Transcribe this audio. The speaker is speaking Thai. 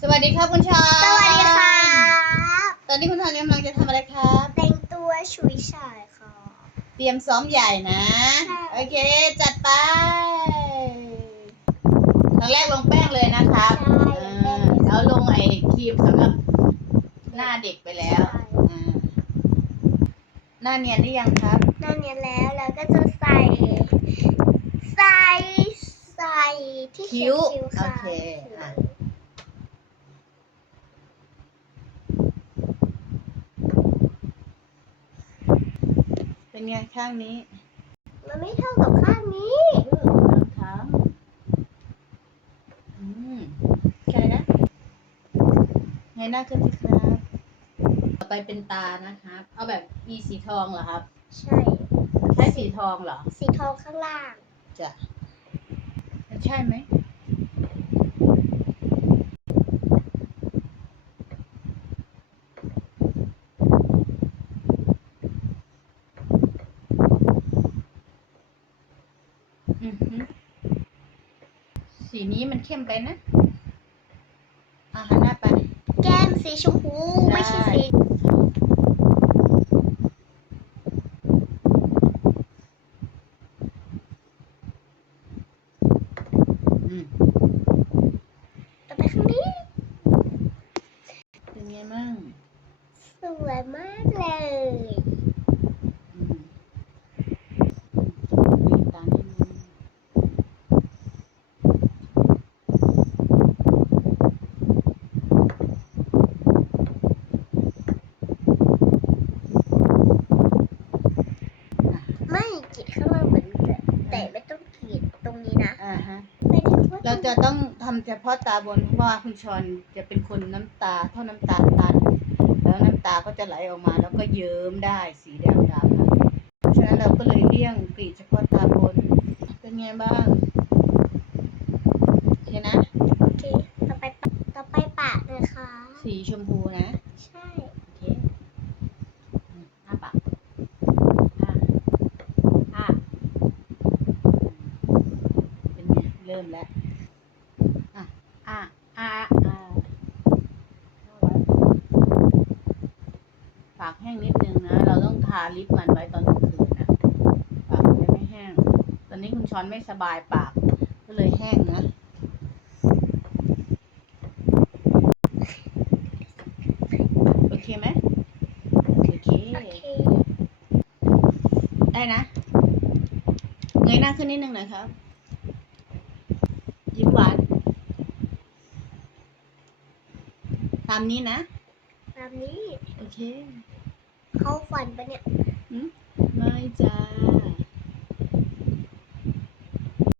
สวัสดีครับคุณชอนสวัสดีค่ะตอนนี้คุณชอนกำลังจะทำอะไรครับ แต่งตัวฉุยฉายค่ะ เตรียมซ้อมใหญ่นะค่ะโอเค จัดไปครั้งแรกลงแป้งเลยนะครับใช่ เออแล้วลงไอ้ครีมสำหรับหน้าเด็กไปแล้วใช่อ่าหน้าเนียนหรือยังครับหนั่นเนี่ยแล้วแล้วก็จะใส่ ใส่ ใส่ที่เขียนคิ้วค่ะโอเคอะ เป็นไงข้างนี้มันไม่เท่ากับข้างนี้ครับอืมใช่นะไงหน้าขึ้นสิครับต่อไปเป็นตานะครับ เอาแบบมีสีทองเหรอครับ ใช่ ใช่สีทองเหรอ สีทองข้างล่าง จะ ใช่ไหม สีนี้มันเข้มไปนะอะหันหน้าไป แก้มสีชมพูไม่ใช่สี อืมต่อไปข้างนี้ เป็นไงมั่ง สวยมากเลย อืมลืมตานิดนึงอะ ไม่ กรีดข้างล่างเหมือนกันแต่ไม่ต้องกรีดตรงนี้นะอ่าฮะไม่ถึงว่าเราจะต้องทำเฉพาะตาบนเพราะว่าคุณชอนจะเป็นคนน้ำตาเท่าน้ำตาตัน แล้วน้ำตาก็จะไหลออกมาแล้วก็เยิ้มได้สีแดงดำค่ะเพราะฉะนั้นเราก็เลยเลี่ยงกรีดเฉพาะตาบนเป็นไงบ้างโอเคนะ โอเคต่อไปปะต่อไปปากนะคะ สีชมพูนะ ใช่ โอเคอืมอ้าปากอ้าอ้าเป็นไง เริ่มแล้วอะอ้าอ้าอ้าเอาไว้ปากแห้งนิดนึงนะ เราต้องทาลิปมันไว้ตอนกลางคืนนะปากมันจะไม่แห้ง ตอนนี้คุณช้อนไม่สบายปากก็เลยแห้งนะโอเคไหมโอเคโอเคได้นะเงยหน้าขึ้นนิดนึงหน่อยครับ ยิ้มหวานตามนี้นะ แบบนี้โอเคเขาฝันปะเนี่ย ไม่จ้า